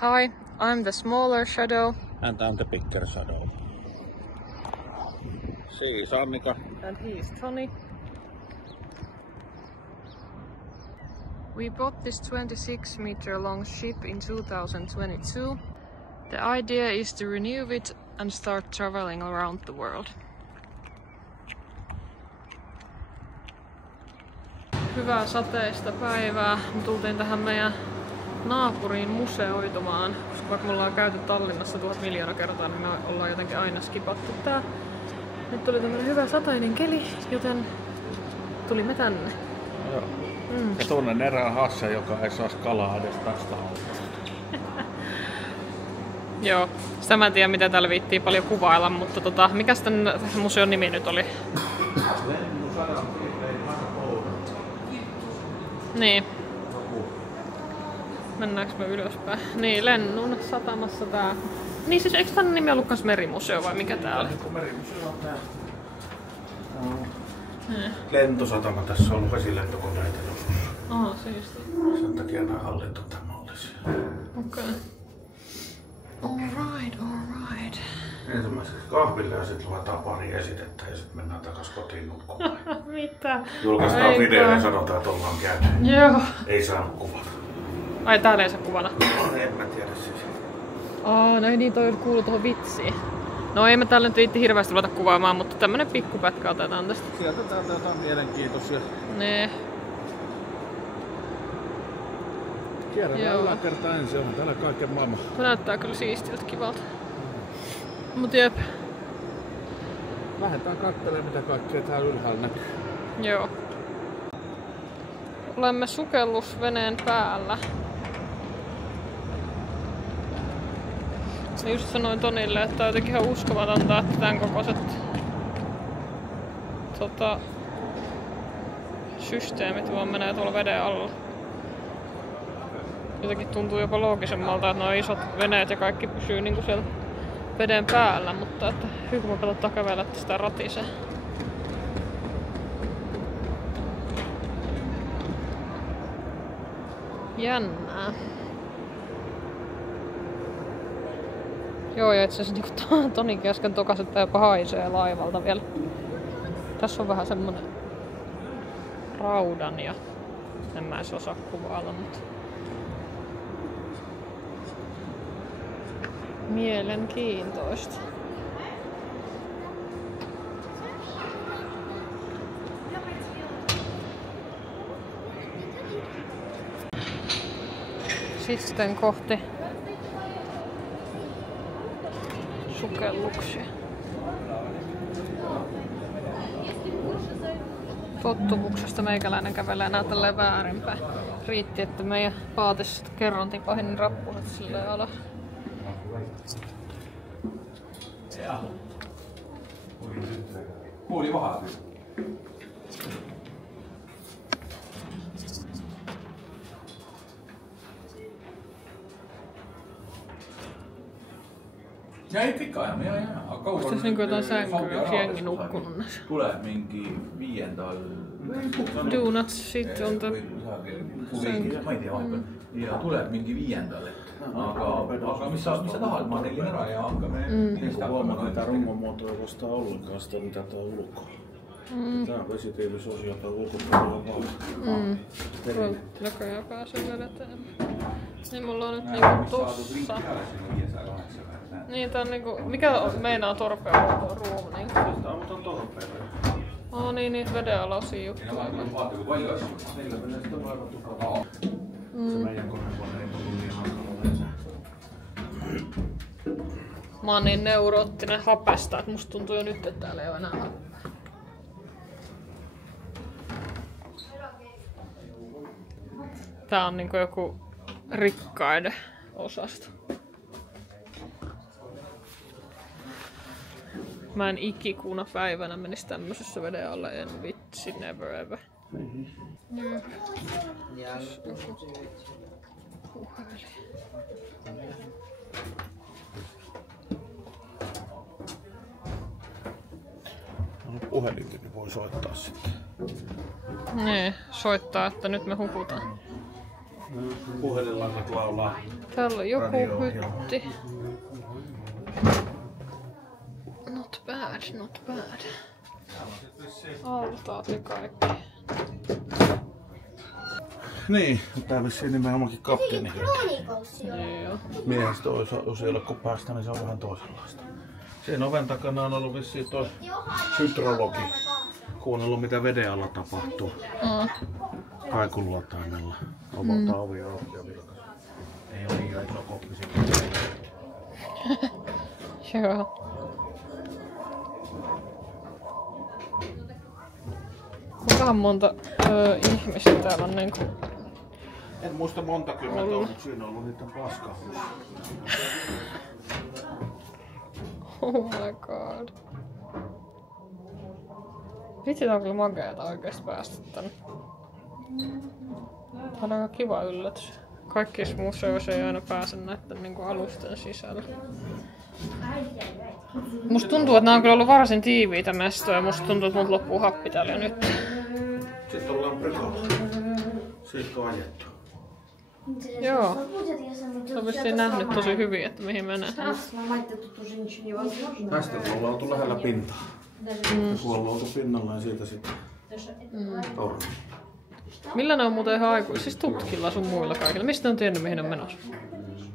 Hi, I'm the smaller shadow. And I'm the bigger shadow. She's Annika. And he's Tony. We bought this 26-meter long ship in 2022. The idea is to renew it and start traveling around the world. Hyvää sateista päivää. Me tultiin tähän meidän naapuriin museoitumaan, koska vaikka me ollaan käyty Tallinnassa 1000 miljoonaa kertaa, niin me ollaan jotenkin aina skipattu tää. Nyt tuli tämmönen hyvä sateinen keli, joten tulimme tänne. Joo. Ja tunnen erään Hasse, joka ei saisi kalaa edes tästä autosta. Joo, sitä mä en tiedä mitä täällä viittiin paljon kuvailla, mutta mikäs tän museon nimi nyt oli? Niin. Mennäänkö me ylöspäin? Niin, Lennun satamassa tää. Niin siis eikö tän nimi ollut kans merimuseo vai mikä tää oli? Merimuseo on tää. Lentosatama, tässä on ollut vesilentokoneita joskus. Siisti. Sen takia nää hallit on tämän mallisia. Okei. Alright. Ensimmäiseksi kahville ja sitten luetaan pari esitettä ja sitten mennään takas kotiin nukkumaan. Mitä? Julkaistaan video ja sanotaan, että ollaan käynyt. Joo. Ei saanut kuvata. Ai täällä ei saa kuvata? En mä tiedä siis. No ei niin, toi kuuluu tuohon vitsiin. No ei mä täällä nyt viitti hirveästi ruveta kuvaamaan, mutta tämmönen pikkupätkä otetaan tästä. Sieltä täältä jotain mielenkiintoisia. Nee. Kierrellään yläkertaa ensin, on täällä kaiken maailman. Tuo näyttää kyllä siistiltä, kivalta. Mut jep. Lähdetään katselemaan mitä kaikkea täällä ylhäällä näkyy. Joo. Olemme sukellusveneen päällä. Mä just sanoin Tonille, että on jotenkin ihan uskomatonta, että tän kokoiset systeemit vaan menee tuolla veden alla. Jotenkin tuntuu jopa loogisemmalta, että nuo isot veneet ja kaikki pysyy niinku siellä veden päällä, mutta että hyvä kun mä katsotaan kävellä, että sitä ratisee. Jännää. Joo, ja itse asiassa niinku Tonikin äsken tokas, että jopa haisee laivalta vielä. Tässä on vähän semmonen raudan ja en mä edes osaa kuvailla, mutta mielenkiintoista. Sitten kohti sukelluksia. Tottumuksesta meikäläinen kävelee nää tälleen väärinpäin. Riitti, että meidän paatissa kerran tipahin niin rappuset silleen alas. Kuuli vahasti. Ja ei pikkaa, ja onko tässä niinku jotain sänkyä, onko jengi nukkunut näissä? Tulee mingi 5 tai... Do not sit on the sänky. Ma ei tea vahepeal. Ja tuleb mingi 5. Aga mis sa tahad, ma tellin ära ja hakkame... Niin huomannut, että rummamuoto ei vastaa ollenkaan sitä, mitä tää on ulkoa. Tää on vesitiivisosio, joka ulkopuolella on vaan. Tuolta näköjään pääsee vedetään. Niin mulla on nyt niinku tossa. Niin tää on niinku... Mikä meinaa torpea ruuma niinku? Tää on torpeita. Niin vedenalaisia juttuja. Niillä menee sitten vaiva tukaa. Se meidän konekone ei ollut niin hankala lentää. Mä oon niin neuroottinen hapesta, että musta tuntuu jo nyt, että täällä ei oo enää happea. Tää on niinku joku rikkaiden osasto. Mä en ikikuuna päivänä menis tämmösessä veden alle, en vitsi, never ever. Puhelinkin niin voi soittaa sitten. Niin, soittaa, että nyt me hukutaan. Puhelinlangat laulaa. Täällä on joku hytti. Not bad, not bad. Altaat ja kaikki. Niin, tää vissiin nimenomaankin kapteeni. Joo. Miehistö jos ei ole kun päästä, niin se on vähän toisenlaista. Sen oven takana on ollut vissiin toi hydrologi. Kuunnellut mitä veden alla tapahtuu. Kaikuluotaimella. Omalta ovi auki ja vilkas. Ei ole liian iso koppi sitten. Joo. Kuinkahan monta ihmistä täällä on niinku... En muista monta kymmentä, mutta siinä on ollut niiden paskaa. Oh my god. Vitsi, tää on kyllä makeeta oikeesti päästä tänne. Tää on aika kiva yllätys. Kaikissa museoissa ei aina pääse näiden niinku alusten sisällä. Musta tuntuu, että nää on kyllä ollut varsin tiiviitä mestoja. Musta tuntuu, että mut loppuu happi täällä jo nyt. Sitten ollaan Prekolla. Siitä on ajettu. Joo. Se on vissiin nähnyt tosi hyvin, että mihin menee. Tästä kun ollaan oltu lähellä pintaa. Ja kun ollaan oltu pinnalla ja siitä sitten torni. Millä ne on muuten ihan aikuisia? Siis tutkilla sun muilla kaikilla. Mistä ne on tiennyt mihin on menossa?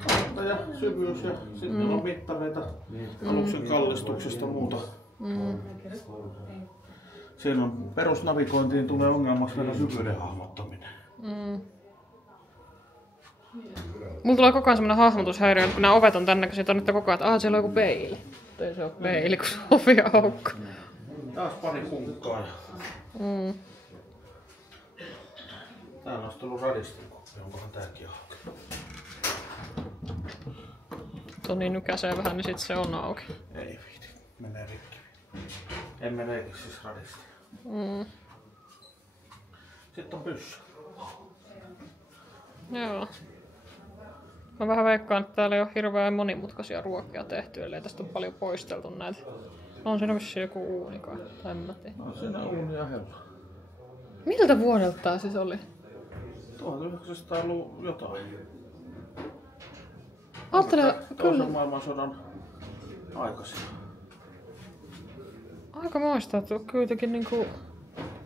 Kohta ja syvyys ja sitten on mittareita aluksen kallistuksesta ja muuta. Siinä on perusnavigointiin tulee ongelmaksi vielä syvyyden hahmottaminen. Mulla tulee koko ajan semmonen hahmotushäiriö, että kun nämä ovet on tän näköisiä, että koko ajan, että siellä on joku peili. Ei se ole peili, kun se ovi aukko. Taas pari punkkaa. Täällä on tullut radistikoppi, onkohan tääkin auki? Toni nykäsee vähän, niin sit se on auki. Ei viiti, menee rikki. Emme leiki siis radisti. Sitten on pyssy. Joo. Mä vähän veikkaan, että täällä ei ole hirveän monimutkaisia ruokia tehty, ellei tästä ole paljon poisteltu näitä. On siinä vissiin joku uuni kai, tai en mä tiedä. No siinä uuni ja hella. Miltä vuodelta tää siis oli? 1900-luvun jotain. Ajattelen, kyllä. Toisen maailmansodan aikaisin. Aika moista, että on kuitenkin niinku...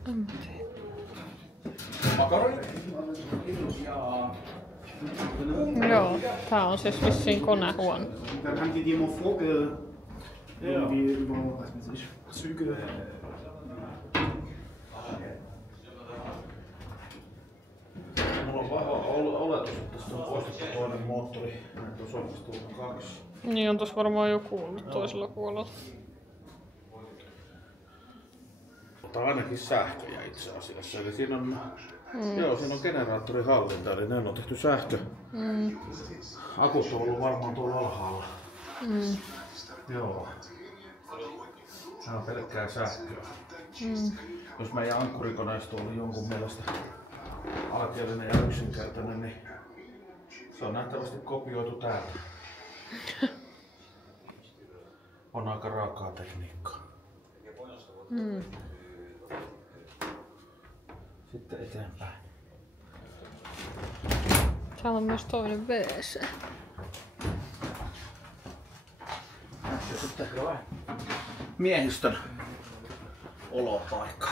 En mä tiedä. Joo, tää on siis vissiin konehuone. Dann haben die die immer irgendwie über, was weiß ich, Züge. Mulla on vahva oletus, että tästä on poistettu toinen moottori. Tuossa on tullut 2. Niin on tossa varmaan joku ollut toisella puolella. Tai ainakin sähköjä itse asiassa. Eli siinä on, joo, siinä on generaattorin hallinta, eli ne on tehty sähkö. Akut on ollut varmaan tuolla alhaalla. Joo. Tämä on pelkkää sähköä. Jos meidän ankkurikoneisto oli jonkun mielestä alkeellinen ja yksinkertainen, niin se on nähtävästi kopioitu täältä. On aika raakaa tekniikkaa. Sitten eteenpäin. Täällä on myös toinen WC. Ja sitten miehistön olopaikka.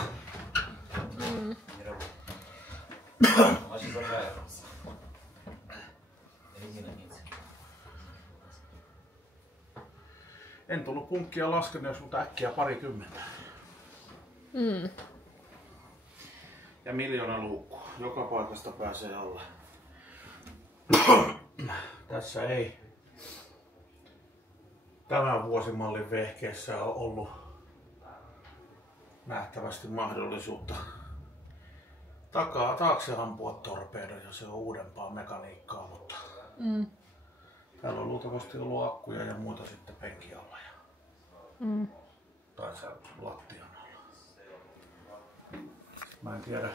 En tullut punkkia laskenut, jos mut äkkiä 20. Ja 1 000 000 luukku. Joka paikasta pääsee alle. Tässä ei tämän vuosimallin vehkeessä on ollut nähtävästi mahdollisuutta taakse ampua torpeedon, ja se on uudempaa mekaniikkaa, mutta täällä on luultavasti ollut akkuja ja muita sitten penkin alla tai se lattian alla. Mä en tiedä.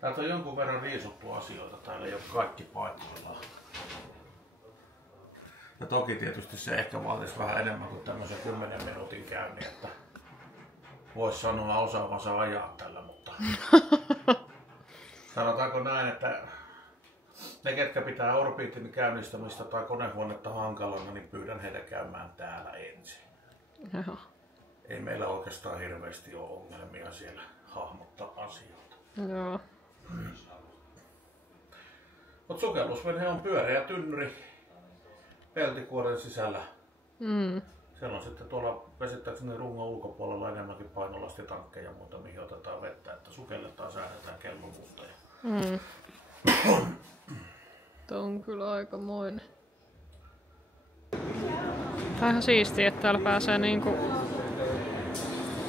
Täältä on jonkun verran riisuttu asioita, täällä ei ole kaikki paikoillaan. Ja toki tietysti se ehkä vaatisi vähän enemmän kuin tämmöisen 10 minuutin käynnin, että vois sanoa osaavansa ajaa tällä, mutta sanotaanko näin, että ne ketkä pitää orbiitin käynnistämistä tai konehuonetta hankalana, niin pyydän heitä käymään täällä ensin. Jaha. Ei meillä oikeastaan hirveästi ole ongelmia siellä hahmottaa asioita. Joo. Mut sukellusvene on pyöreä tynnyri peltikuoren sisällä. Siellä on sitten tuolla käsittääkseni rungon ulkopuolella enemmänkin painolastitankkeja ja muuta, mihin otetaan vettä, että sukelletaan, säädetään kellovuutta. Tuo on kyllä aikamoinen. Tää on ihan siistiä, että täällä pääsee niinku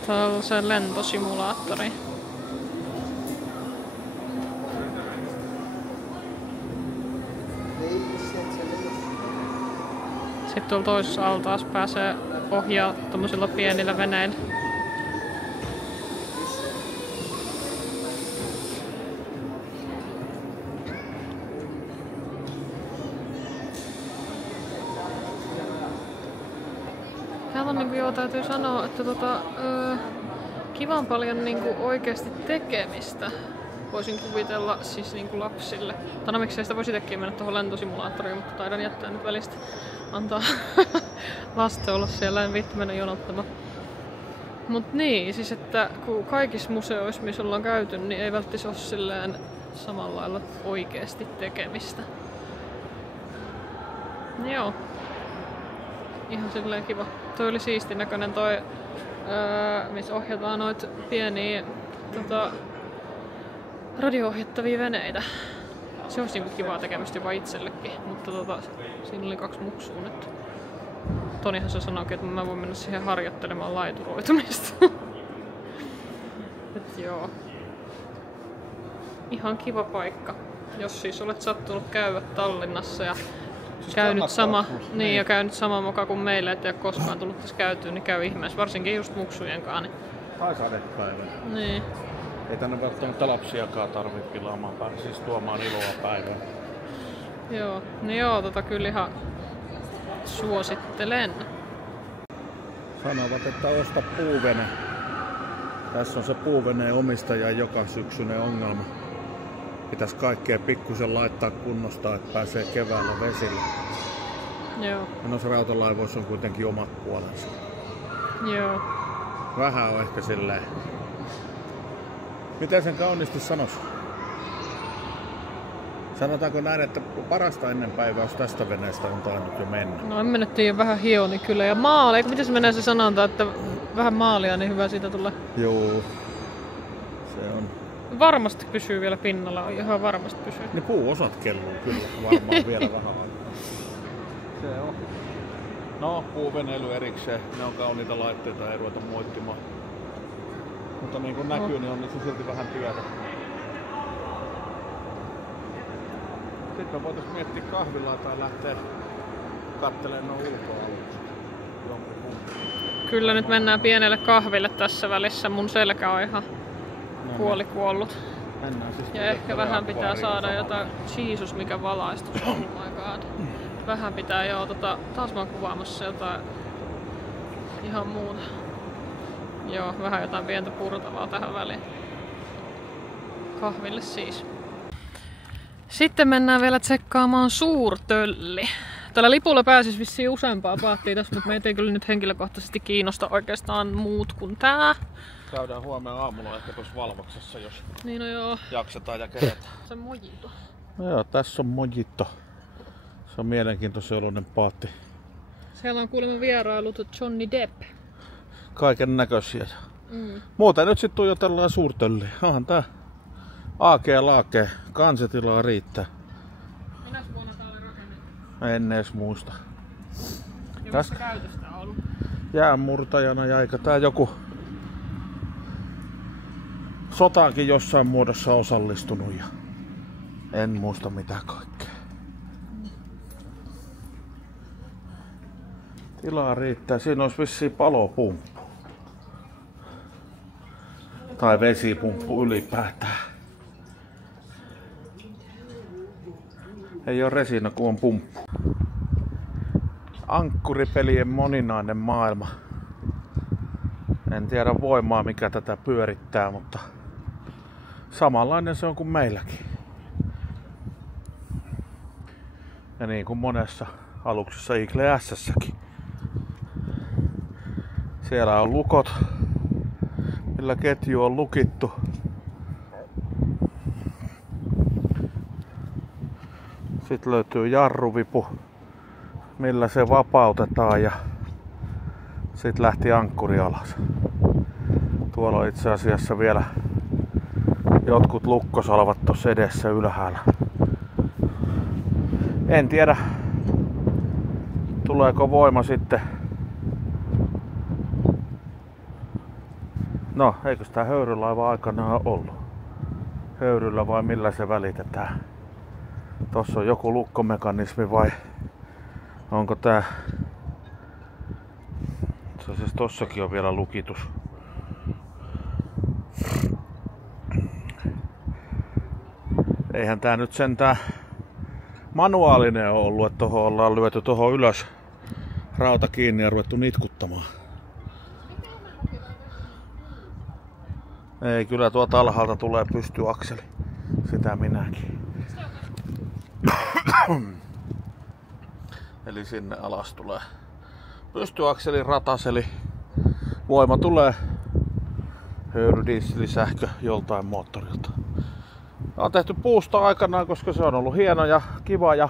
tällaiseen lentosimulaattoriin. Sitten tuolla toisessa altaassa pääsee ohjaa tommosilla pienillä veneillä. Täällä on niinku täytyy sanoa, että kivan paljon niinku oikeasti tekemistä. Voisin kuvitella siis niinku lapsille. Tai no miksei sitä voisi itsekin mennä tuohon lentosimulaattoriin, mutta taidan jättää nyt välistä. Antaa lasten olla siellä, en viitti mennä jonottamaan. Mut niin, siis että kun kaikissa museoissa, missä ollaan käyty, niin ei välttis ole silleen samalla lailla oikeesti tekemistä. Joo. Ihan silleen kiva. Toi oli siistin näköinen toi, missä ohjataan noit pieniä radio-ohjattavia veneitä. Se olisi niinku kivaa tekemistä jopa itsellekin, mutta siinä oli 2 muksua nyt. Tonihan se sanoikin, että mä voin mennä siihen harjoittelemaan laituroitumista. Et joo. Ihan kiva paikka. Jos siis olet sattunut käydä Tallinnassa ja siis käynyt sama moka kuin meille, et ei ole koskaan tullut tässä käytyä, niin käy ihmeessä. Varsinkin just muksujenkaan. Niin... Tai sadepäivä. Niin. Ei tänne välttämättä lapsiakaan tarvitse pilaamaan päivän, siis tuomaan iloa päivään. Joo, no joo, kyllä ihan suosittelen. Sanovat, että osta puuvene. Tässä on se puuveneen omistajan joka syksyinen ongelma. Pitäisi kaikkea pikkusen laittaa kunnostaa, että pääsee keväällä vesille. Joo. Ja noissa rautalaivoissa on kuitenkin omat puolensa. Joo. Vähän on ehkä silleen. Miten sen kauniisti sanoisi? Sanotaanko näin, että parasta ennen päiväys tästä veneestä on tainnut jo mennä? No en mä nyt tiedä, vähän hioni kyllä. Ja maali, eikö miten se menee se sanonta, että vähän maalia, niin hyvä siitä tulee. Joo. Se on. Varmasti pysyy vielä pinnalla, ihan varmasti pysyy. Ne puuosat kelluu kyllä varmaan vielä vähän aikaa. Se on. No, puuveneily erikseen. Ne on kauniita laitteita, ei ruveta moittimaan. Mutta niin kuin näkyy, niin on niissä silti vähän työtä. Sitten me voitais miettiä kahvilaa tai lähteä kattelemaan nuo ulkoalukset. Kyllä nyt mennään pienelle kahville tässä välissä. Mun selkä on ihan puolikuollut. Siis ja ehkä vähän pitää saada jotain. Jeesus, mikä valaistus. Oh my god. Vähän pitää taas mä oon kuvaamassa jotain ihan muuta. Joo, vähän jotain pientä purtavaa tähän väliin. Kahville siis. Sitten mennään vielä tsekkaamaan Suurtölli. Tällä lipulla pääsis vissiin useampaa paattia tässä, mutta meitä ei kyllä nyt henkilökohtaisesti kiinnosta oikeastaan muut kuin tää. Käydään huomenna aamulla ehkä tuossa Valvoksessa, jos niin, no joo. Jaksetaan ja keretään. Se on mojito. No joo, tässä on mojito. Se on mielenkiintoisen oloinen paatti. Siellä on kuulemma vierailut Johnny Depp. Kaiken näköisiä. Muuten nyt sit tuijotellaan Suurtölliä. Onhan tää laakee. Kansitilaa riittää. Minäs vuonna tää oli rakennettu? En edes muista. Ja missä käytöstä on ollut? Jäänmurtajana ja eikä tää joku sotaankin jossain muodossa osallistunut ja en muista mitä kaikkea. Tilaa riittää. Siinä olisi vissiin palopumppu. Tai vesipumppu ylipäätään. Ei ole resina, kun on pumppu. Ankkuripelien moninainen maailma. En tiedä voimaa mikä tätä pyörittää, mutta samanlainen se on kuin meilläkin. Ja niin kuin monessa aluksessa Eagle S:ssäkin. Siellä on lukot, millä ketju on lukittu. Sitten löytyy jarruvipu, millä se vapautetaan ja sitten lähti ankkuri alas. Tuolla on itse asiassa vielä jotkut lukkosalvat tuossa edessä ylhäällä. En tiedä, tuleeko voima sitten. No, eikö sitä höyrylaiva aikanaan ollut? Höyryllä vai millä se välitetään? Tossa on joku lukkomekanismi vai onko tää? Siis tossakin on vielä lukitus. Eihän tää nyt sentään manuaalinen on ollut, että tohon ollaan lyöty tohon ylös rauta kiinni ja ruvettu nitkuttamaan. Ei, kyllä tuolta alhaalta tulee pystyakseli. Sitä minäkin. Eli sinne alas tulee pystyakseli, rataseli. Voima tulee höyry, dieseli, sähkö joltain moottorilta. Tämä on tehty puusta aikanaan, koska se on ollut hieno ja kiva ja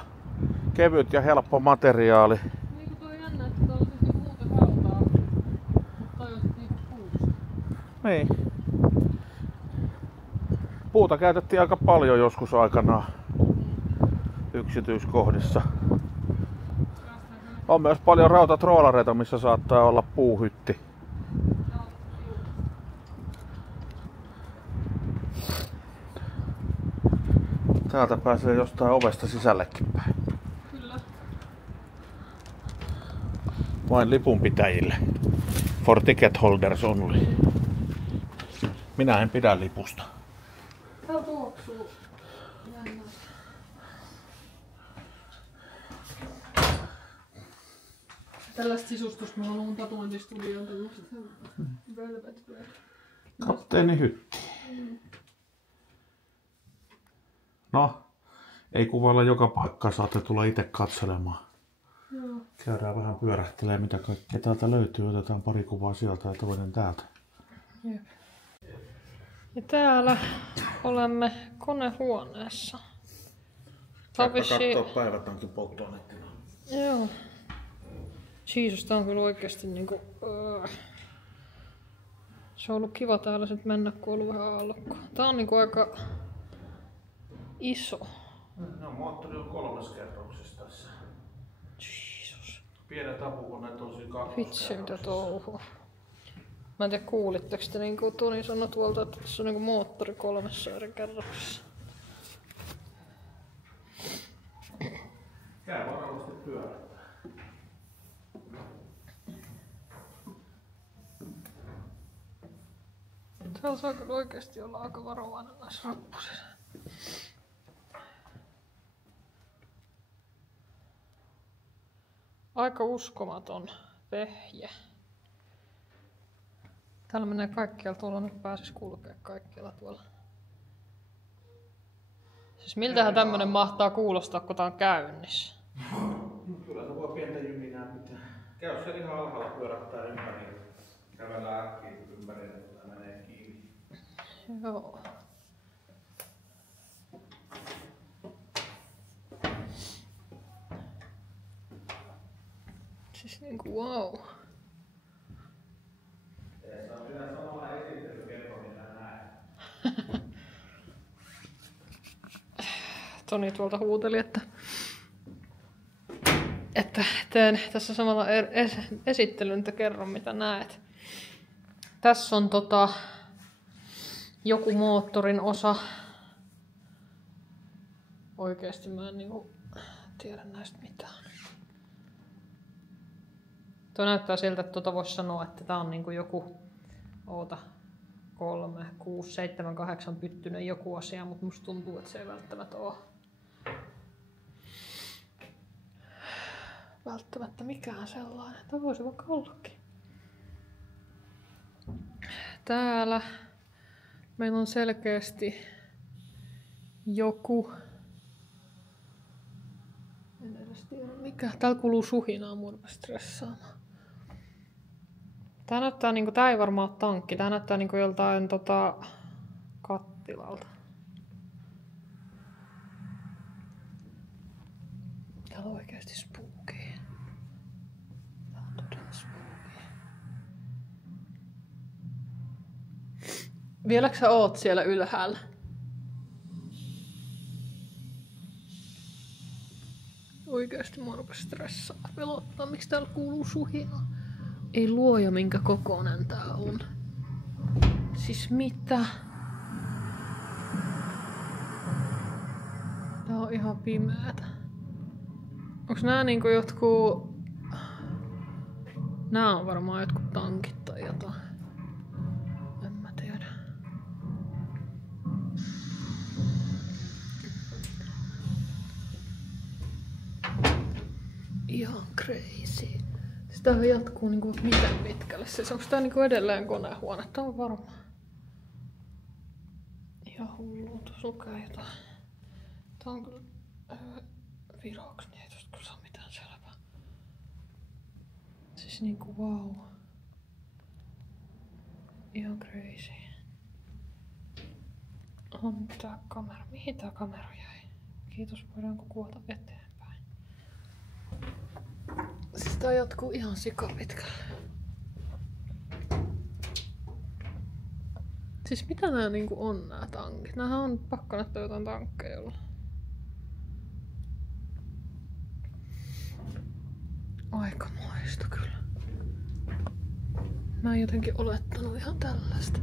kevyt ja helppo materiaali. Niin kuin tuo on jännä, että tää on tehty muuten rautaa, mutta tajuttiin puusta. Niin. Puuta käytettiin aika paljon joskus aikanaan yksityiskohdissa. On myös paljon rautatroolareita, missä saattaa olla puuhytti. Täältä pääsee jostain ovesta sisällekin päin. Kyllä. Vain lipunpitäjille. For ticket holders only. Minä en pidä lipusta. Tää tuoksuu. Jännä. Tällaista sisustusta mä haluan tatuointistudioon tämmöset velvet bread. Kapteeni Hytti. No, ei kuvalla joka paikkaa, saatte tulla itse katselemaan. Joo. Käydään vähän pyörähtelemään, mitä kaikkea täältä löytyy. Otetaan pari kuvaa sieltä ja toinen täältä. Jep. Ja täällä olemme konehuoneessa. Katsoo päivätankin polttoaineettina. Joo. Jeesus, tää on kyllä oikeesti niinku... Se on ollut kiva täällä sit mennä, kun on ollut vähän aallokko. Tää on niinku aika iso. No, moottori on 3 kerroksessa tässä. Jeesus. Pienet apukoneet on siinä 2 Vitsi mitä touhua. Mä en tiedä kuulitteko te niinku Toni sanoi tuolta, että tässä on niinku moottori 3 eri kerroksessa. Käy varmasti pyörähtää. Täällä saa kyllä oikeesti olla aika varovainen näissä rappusissa. Aika uskomaton vehje. Täällä menee kaikkialla, tuolla nyt pääsis kulkea kaikkialla tuolla. Siis miltähän tämmönen mahtaa kuulostaa, kun tää on käynnissä? Kyllä se voi pientä jyminää pitää. Käy se ihan alhaalla pyörähtää ympäri. Kävellään äkkiä ympäri, että menee kiinni. Joo. Siis niinku wow. Toni tuolta huuteli, että teen tässä samalla esittelyn, että kerron mitä näet. Tässä on joku moottorin osa. Oikeesti mä en niinku tiedä näistä mitään. Tuo näyttää siltä, että voisi sanoa, että tää on niinku joku 3, 6, 7, 8 pyttynen joku asia, mutta musta tuntuu, että se ei välttämättä ole välttämättä mikään sellainen. Tämä voisi vaikka ollakin. Täällä meillä on selkeästi joku. En edes tiedä mikä. Täällä kuuluu suhinaa, mua rupesi stressaamaan. Tää näyttää niinku, tää ei varmaan oo tankki. Tää näyttää niinku joltain kattilalta. Täällä on oikeesti spookia. Tää on todella spookia. Vieläkö sä oot siellä ylhäällä? Oikeesti mua rupes stressaa. Pelottaa, miksi täällä kuuluu suhinaa. Ei luoja minkä kokoinen tää on. Siis mitä? Tää on ihan pimeätä. Onks nää niinku jotkut... Nää on varmaan jotkut tankit tai jotain. En mä tiedä. Ihan crazy. Sitä jatkuu niinku miten pitkälle. Siis onks tää niinku edelleen konehuone? Tää on varmaan. Ihan hullua. Tuossa lukee jotain. Tää on kyllä viroks, niin ei tosta kyllä saa mitään selvää. Siis niinku wow. Ihan crazy. On tää kamera. Mihin tää kamera jäi? Kiitos, voidaanko kuvata eteenpäin? Siis tää jatkuu ihan sikapitkälle. Siis mitä nää niinku on nää tankit? Näähän on pakko näyttää jotain tankkeja olla. Aikamoista kyllä. Mä en jotenkin olettanut ihan tällaista.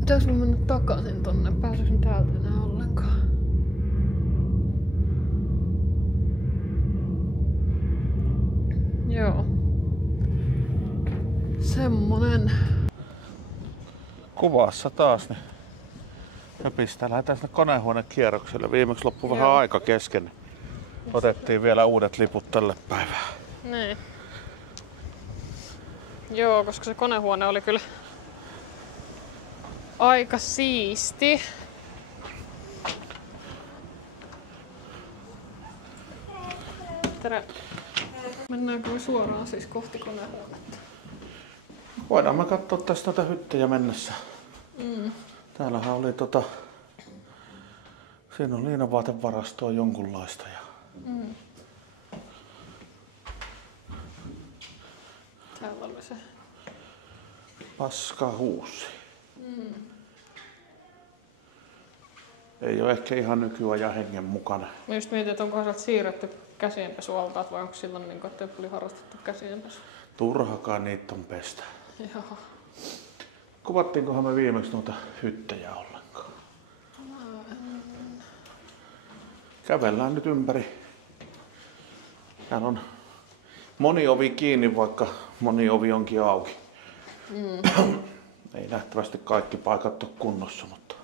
Pitäis mun mennä takaisin tonne? Pääseekö mä täältä enää ollenkaan? Joo. Semmonen. Kuvassa taas, niin höpistään. Lähdetään sinne konehuonekierrokselle. Viimeksi loppui vähän aika kesken. Otettiin vielä uudet liput tälle päivään. Niin. Joo, koska se konehuone oli kyllä aika siisti. Tere. Mennäänkö me suoraan siis kohti konehuonetta? Voidaan me katsoa tästä tätä hyttejä mennessä. Täällähän oli siinä on liinavaatevarastoa jonkunlaista. Täällä oli se. Paskahuusi. Ei ole ehkä ihan nykyajan hengen mukana. Mä just mietin, että onkohan sieltä siirretty käsienpesualtaat vai onko silloin niin, että oli harrastettu käsienpesu? Turhakaan niitä on pestä. Joo. Kuvattiinkohan me viimeksi noita hyttejä ollenkaan? Kävellään nyt ympäri. Täällä on moni ovi kiinni, vaikka moni ovi onkin auki. Ei nähtävästi kaikki paikat ole kunnossa, mutta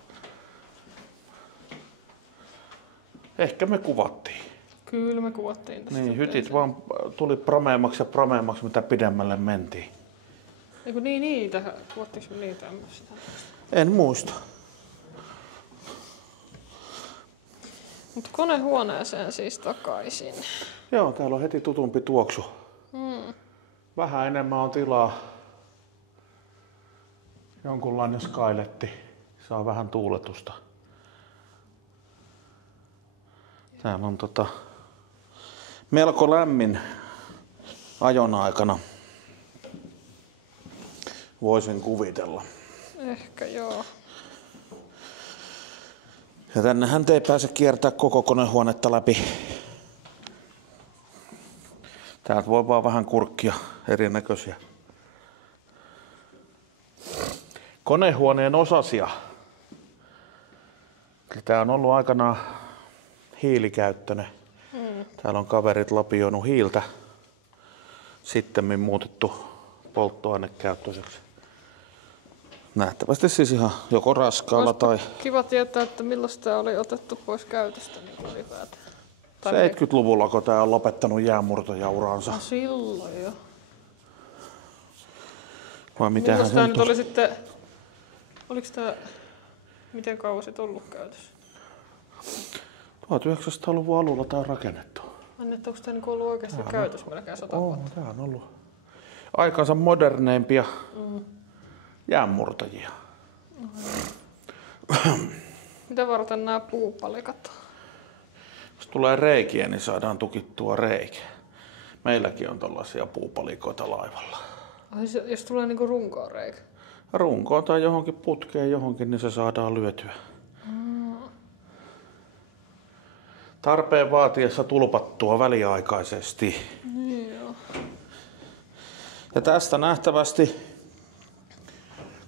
ehkä me kuvattiin. Kyllä me kuvattiin tästä. Niin, hytit vaan tuli prameemmaksi ja prameemmaksi, mitä pidemmälle mentiin. Eiku niin, niitä. Kuvattiinko me niitä? En muista. Mutta konehuoneeseen siis takaisin. Joo, täällä on heti tutumpi tuoksu. Vähän enemmän on tilaa. Jonkunlainen skyletti. Saa vähän tuuletusta. Täällä on melko lämmin ajon aikana. Voisin kuvitella. Ehkä joo. Ja tännehän te ei pääse kiertää koko konehuonetta läpi. Täältä voi vaan vähän kurkkia erinäköisiä konehuoneen osasia. Tää on ollut aikanaan hiilikäyttöinen. Täällä on kaverit lapioinut hiiltä. Sittemmin muutettu polttoainekäyttöiseksi. Nähtävästi siis ihan joko raskaalla tai... Kiva tietää, että milloin sitä oli otettu pois käytöstä niin ylipäätään. 70-luvulla, kun tää on lopettanut jäänmurtojauraansa. No silloin jo. Vai mitähän tää nyt oli sitten... Oliks tää... Miten kauan sit ollut käytössä? 1900-luvun alulla tää on rakennettu. Onko tää niinku ollut oikeesti käytössä melkein 100 vuotta? Tää on ollut aikansa moderneimpia jäänmurtajia. Mitä varten nämä puupalikat? Jos tulee reikiä, niin saadaan tukittua reikä. Meilläkin on tällaisia puupalikoita laivalla. Jos tulee niinku runkoon reikä? Runkoon tai johonkin putkeen johonkin, niin se saadaan lyötyä. Tarpeen vaatiessa tulpattua väliaikaisesti. Joo. Ja tästä nähtävästi,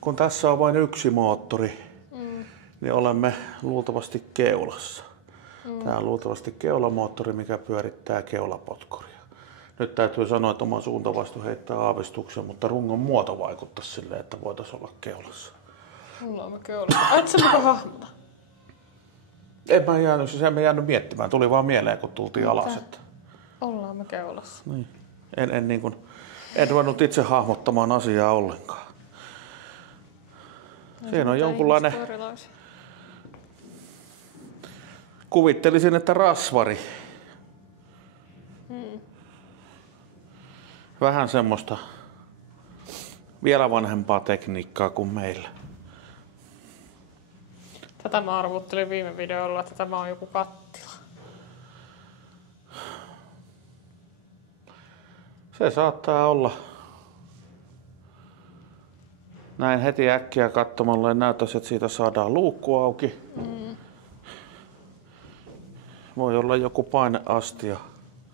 kun tässä on vain yksi moottori, niin olemme luultavasti keulassa. Tämä on luultavasti keulamoottori, mikä pyörittää keulapotkuria. Nyt täytyy sanoa, että oma suuntavaisto heittää aavistuksen, mutta rungon muoto vaikuttaa silleen, että voitaisiin olla keulassa. Ollaan me keulassa. Et sä muka hahmota? En mä jäänyt miettimään, tuli vaan mieleen, kun tultiin alas. Että... Ollaan me keulassa. Niin. En ruvennut itse hahmottamaan asiaa ollenkaan. Siinä on jonkunlainen... Kuvittelisin, että rasvari. Vähän semmoista vielä vanhempaa tekniikkaa kuin meillä. Tätä mä arvuttelin viime videolla, että tämä on joku kattila. Se saattaa olla. Näin heti äkkiä katsomalla näyttäisi, että siitä saadaan luukku auki. Voi olla joku paineastia.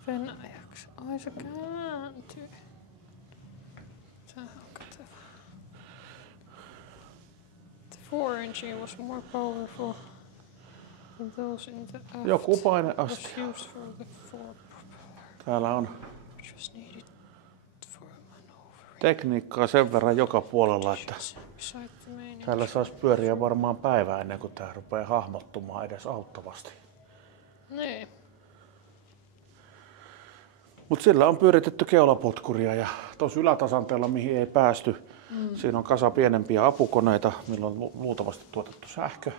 Venäjäksi. Ai se kääntyy. Sehän on kätevä. The 4-inch was more powerful than those in the aft. Joku paineastia. Was used for the fore propeller, Täällä on which was needed for maneuvering. tekniikkaa sen verran joka puolella, että Beside the main täällä saisi pyöriä varmaan päivää ennen kuin tää rupeaa hahmottumaan edes auttavasti. Niin. Mutta sillä on pyöritetty keulapotkuria ja tuossa ylätasanteella, mihin ei päästy, siinä on kasa pienempiä apukoneita, millä on luultavasti tuotettu sähkö.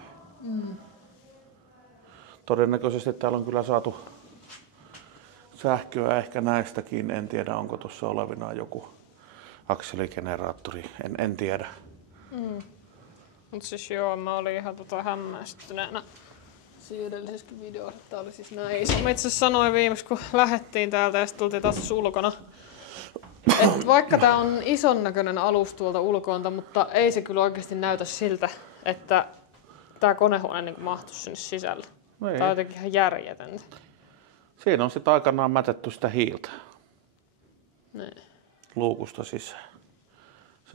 Todennäköisesti täällä on kyllä saatu sähköä ehkä näistäkin. En tiedä, onko tuossa olevinaan joku akseligeneraattori. En tiedä. Mut siis joo, mä olin ihan hämmästyneenä siinä edellisessäkin videossa, että tää oli siis näin iso. Mä itse asiassa sanoin viimeksi, kun lähdettiin täältä ja sitten tultiin taas ulkona, että vaikka tää on ison näköinen alus tuolta ulkoonta, mutta ei se kyllä oikeasti näytä siltä, että tää konehuone niin mahtuisi sinne sisälle. Ei. Tää on jotenkin ihan järjetöntä. Siinä on sitten aikanaan mätetty sitä hiiltä Niin. luukusta sisään.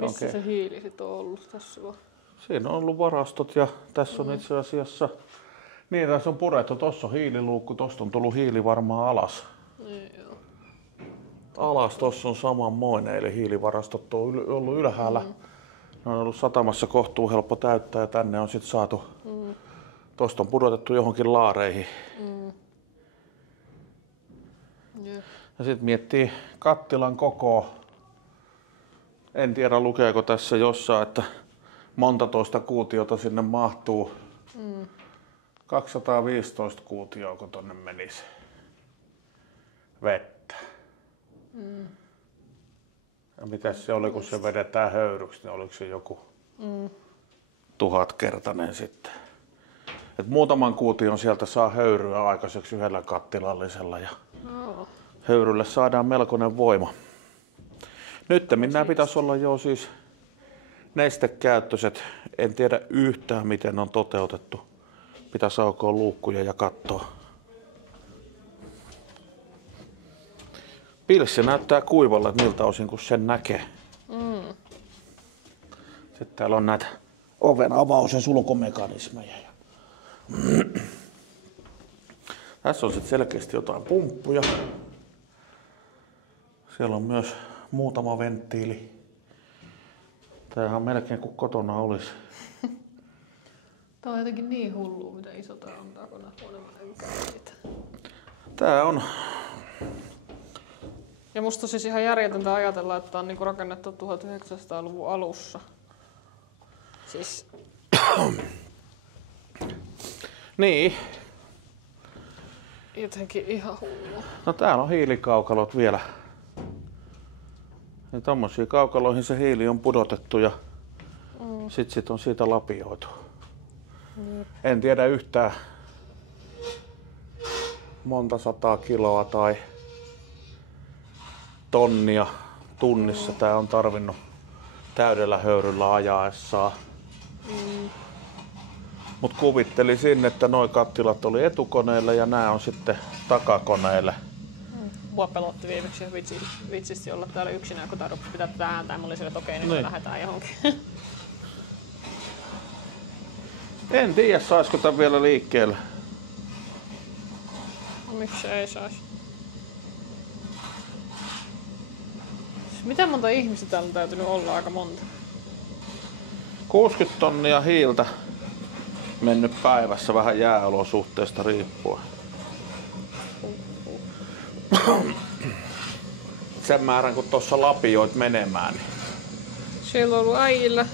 Missä se hiili sit on ollut tässä vaan? Siinä on ollut varastot ja tässä on itse asiassa, niin tässä on purettu, tossa on hiililuukku, tosta on tullut hiili varmaan alas. Niin joo. Alas tossa on samanmoinen, eli hiilivarastot on ollut ylhäällä. Ne on ollut satamassa kohtuu helppo täyttää ja tänne on sitten saatu, tosta on pudotettu johonkin laareihin. Jep. Ja sitten miettii kattilan kokoa. En tiedä lukeeko tässä jossain, että monta toista kuutiota sinne mahtuu. 215 kuutioa, kun tonne menisi vettä. Ja mitäs se oli, kun se vedetään höyryksi, niin oliko se joku 1000-kertainen sitten. Et muutaman kuution sieltä saa höyryä aikaiseksi yhdellä kattilallisella ja höyrylle saadaan melkoinen voima. Nyt nämä pitäisi olla jo siis nestekäyttöiset. En tiedä yhtään miten on toteutettu. Pitäisi aukoa luukkuja ja katsoa. Pilssi näyttää kuivalle niiltä osin kun sen näkee. Sitten täällä on näitä oven avaus- ja sulkumekanismeja. Tässä on sitten selkeästi jotain pumppuja. Siellä on myös muutama venttiili. Tämähän on melkein kuin kotona olisi. Tää on jotenkin niin hullua, mitä iso tää on tää konehuone. Tää on. Ja musta on siis ihan järjetöntä ajatella, että tää on niinku rakennettu 1900-luvun alussa. Siis... Niin. jotenkin ihan hullua. No täällä on hiilikaukalot vielä. Ja tommosiin kaukaloihin se hiili on pudotettu ja sit on siitä lapioitu. En tiedä yhtään monta 100 kiloa tai tonnia tunnissa tää on tarvinnut täydellä höyryllä ajaessaan. Mut kuvittelisin, että noi kattilat oli etukoneelle ja nää on sitten takakoneelle. Mua pelotti viimeksi vitsisti olla täällä yksinään, kun tää rupesi pitää tätä ääntä. Mä olin sille, että okei, nyt me lähdetään johonkin. En tiedä, saisiko tän vielä liikkeelle. No, miksi ei saisi? Miten monta ihmistä täällä on täytynyt olla? Aika monta. 60 tonnia hiiltä mennyt päivässä, vähän jääolosuhteesta riippuen. Sen määrän kun tuossa lapioit menemään. Niin... Siellä on ollut äijillä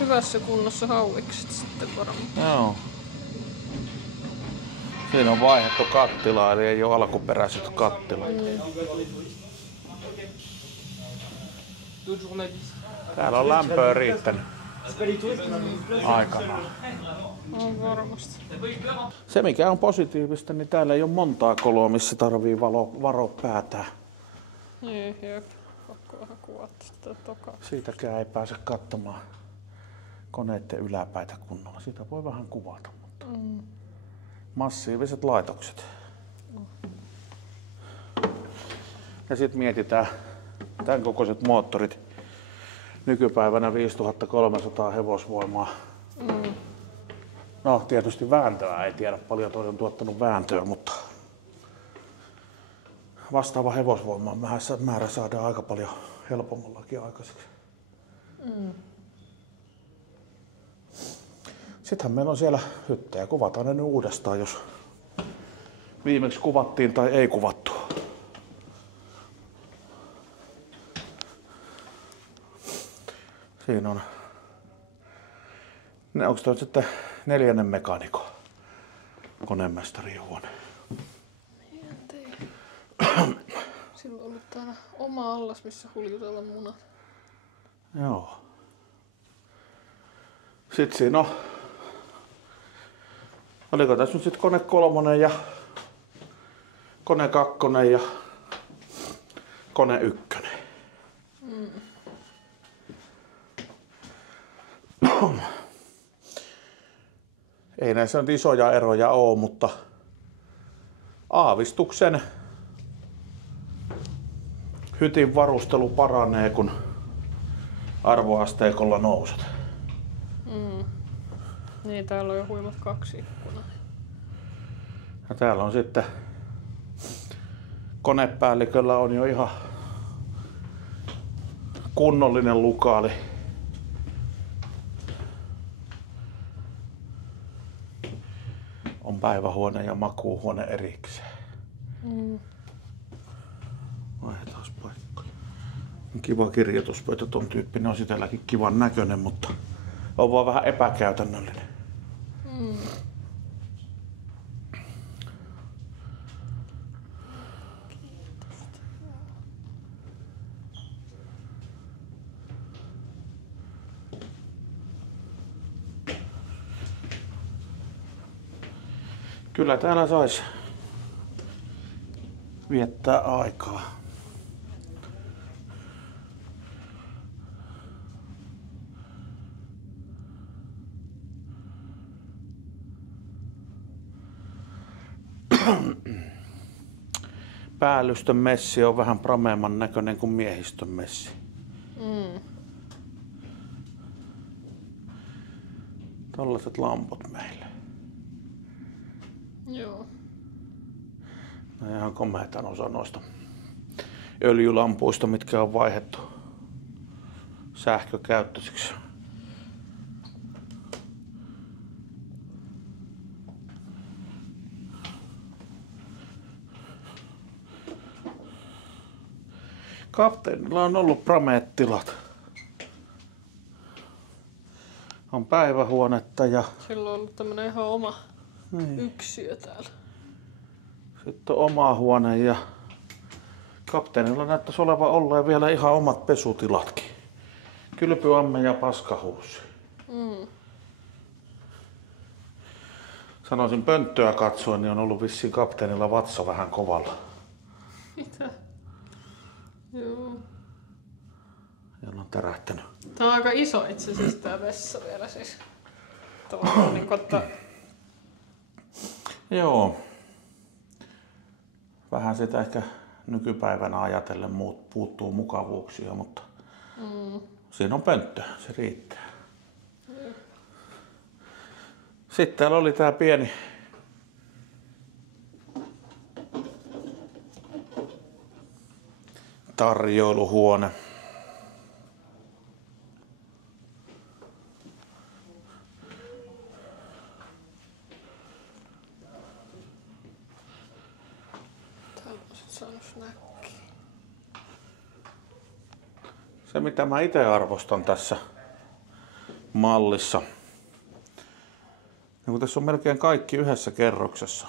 hyvässä kunnossa hauikset sitten varmaan. Joo. Siinä on vaihdettu kattila, eli ei ole alkuperäiset kattilat. Täällä on lämpöä riittänyt aikanaan. On varmasti. Se mikä on positiivista, niin täällä ei ole montaa koloa, missä tarvii varoa päätään. Niin, jep. Pakko vähän kuvata sitä tokaa. Siitäkään ei pääse katsomaan koneiden yläpäitä kunnolla. Siitä voi vähän kuvata, mutta massiiviset laitokset. Ja sitten mietitään tämän kokoiset moottorit. Nykypäivänä 5300 hevosvoimaa. No tietysti vääntöä, ei tiedä paljon toi on tuottanut vääntöä, mutta vastaava hevosvoiman määrä saadaan aika paljon helpommallakin aikaiseksi. Sittenhän meillä on siellä hyttejä. Kuvataan ne nyt uudestaan, jos viimeksi kuvattiin tai ei kuvattu. Siinä on. Onko toi sitten 4. mekaanikko? Konemestarin huone. Sillä on ollut täällä oma allas, missä huljutella munat. Joo. Sitten siinä on. Oliko tässä nyt sitten kone 3 ja kone 2 ja kone 1. Ei näissä nyt isoja eroja ole, mutta aavistuksen hytin varustelu paranee, kun arvoasteikolla nouset. Niin, täällä on jo huimat 2 ikkunaa. Ja täällä on sitten konepäälliköllä on jo ihan kunnollinen lukaali. On päivähuone ja makuuhuone erikseen. Vaihdetaan paikkoja. Kiva kirjoituspöytä, ton tyyppinen on sitelläkin kivan näköinen, mutta on vaan vähän epäkäytännöllinen. Kyllä täällä sais viettää aikaa. Päällystön messi on vähän prameemman näköinen kuin miehistön messi. Tällaiset lamput meille. Joo. No ihan komeetan osa noista öljylampuista, mitkä on vaihdettu sähkökäyttöisiksi. Kapteenilla on ollut prameet tilat. On päivähuonetta ja... Sillä on ollut tämmönen ihan oma yksiö täällä. Sitten on oma huone ja kapteenilla näyttäisi olevan olleen vielä ihan omat pesutilatkin. Kylpyamme ja paskahuusi. Sanoisin pönttöä katsoen, niin on ollut vissiin kapteenilla vatsa vähän kovalla. Mitä? Joo. Ja on tärähtänyt. Tää on aika iso itse asiassa tää vessa vielä siis. Tavallaan niin että... Joo. Vähän sitä ehkä nykypäivänä ajatellen puuttuu mukavuuksia, mutta siinä on pönttö, se riittää. Sitten täällä oli tää pieni tarjoiluhuone. Se mitä mä itse arvostan tässä mallissa, niin kun tässä on melkein kaikki yhdessä kerroksessa.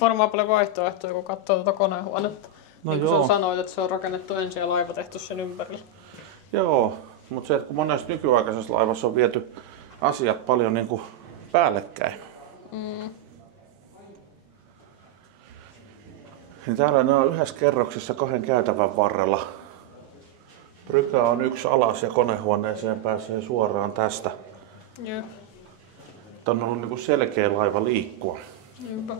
Varmaan paljon vaihtoehtoja, kun katsoo tuota konehuonetta. No niin kuin sä sanoit, että se on rakennettu ensin ja laiva tehty sen ympärille. Joo, mutta se, että kun monessa nykyaikaisessa laivassa on viety asiat paljon niin kuin päällekkäin. Niin täällä ne on yhdessä kerroksessa 2 käytävän varrella. Brygga on 1 alas ja konehuoneeseen pääsee suoraan tästä. Joo. Tämä on ollut niin kuin selkeä laiva liikkua. Jumpa.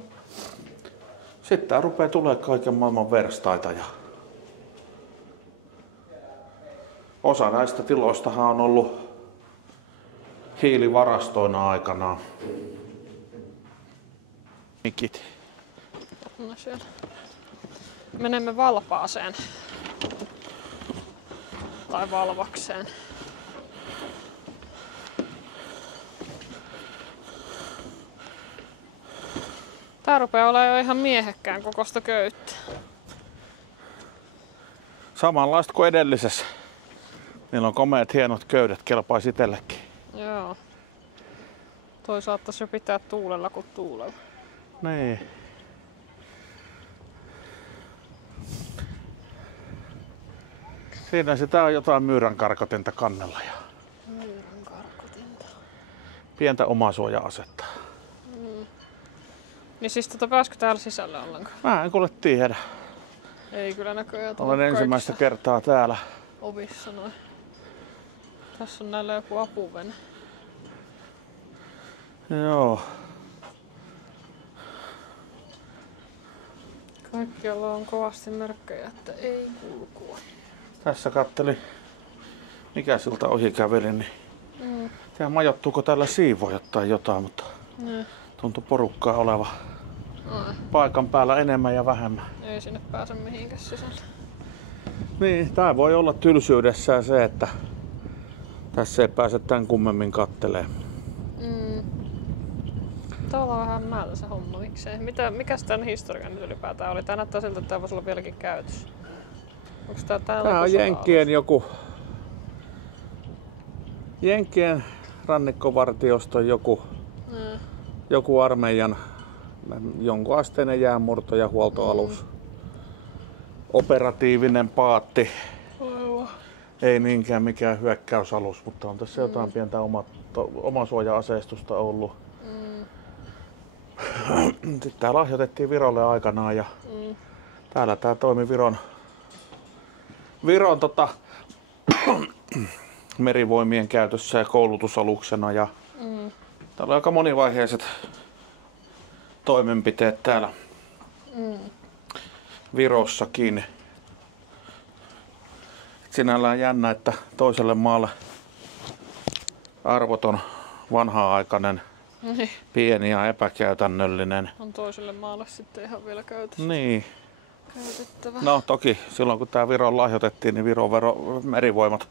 Sitten tää rupeaa tulemaan kaiken maailman verstaita. Ja osa näistä tiloistahan on ollut hiilivarastoina aikanaan. Mikit. No siellä. Menemme Valpaaseen. Tai Valvakseen. Tää rupeaa olemaan jo ihan miehekkään kokoista köyttä. Samanlaista kuin edellisessä. Niillä on komeat hienot köydet, kelpaisi itsellekin. Joo. Toi saattaisi jo pitää tuulella kuin tuulella. Niin. Siinä sitä on jotain myyränkarkotinta kannella ja Myyränkarkotinta. pientä omasuoja-asetta. Niin siis pääskö täällä sisälle ollenkaan? Mä en kuule tiedä. Ei kyllä näköjään. Olen ensimmäistä kertaa täällä. Ovissa noin. Tässä on näillä joku apuvene. Joo. Kaikkialla on kovasti merkkejä, että ei kulkua. Tässä katteli, mikä siltä ohi käveli, niin tiedä majoittuuko täällä siivoja tai jotain, mutta tuntui porukkaa oleva paikan päällä enemmän ja vähemmän. Ei sinne pääse mihinkään sisälle. Niin, tää voi olla tylsyydessään se, että tässä ei pääse tän kummemmin kattelee. Tää on vähän mältä se homma, miksei? Mikäs tän historia nyt ylipäätään oli? Tää näyttää siltä, että tää voisi olla vieläkin käytössä. Onks tää on Jenkkien joku... Jenkkien rannikkovartioston joku armeijan jonkun asteinen jäänmurto ja huoltoalus. Operatiivinen paatti. Ei niinkään mikään hyökkäysalus, mutta on tässä jotain pientä omasuoja-aseistusta ollut. Sitten tää lahjoitettiin Virolle aikanaan ja täällä tää toimi Viron merivoimien käytössä ja koulutusaluksena ja täällä on aika monivaiheiset toimenpiteet täällä Virossakin. Sinällään jännä, että toiselle maalle arvoton, vanha-aikainen, pieni ja epäkäytännöllinen. On toiselle maalle sitten ihan vielä käytettävä. Niin. Käytettävä. No toki silloin kun tää Viroon lahjoitettiin, niin Viron merivoimat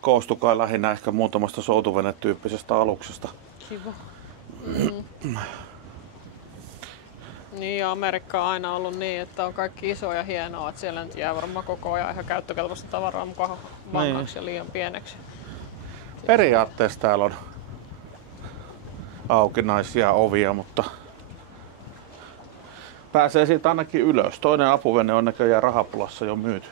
koostui kai lähinnä ehkä muutamasta soutuvenetyyppisestä aluksesta. Kiva. Niin ja Amerikka on aina ollut niin, että on kaikki iso ja hienoa, että siellä nyt jää varmaan koko ajan ihan käyttökelpoista tavaraa mukaan vanhaksi ja liian pieneksi. Periaatteessa täällä on aukinaisia ovia, mutta pääsee siitä ainakin ylös. Toinen apuvene on näköjään rahapulassa jo myyty.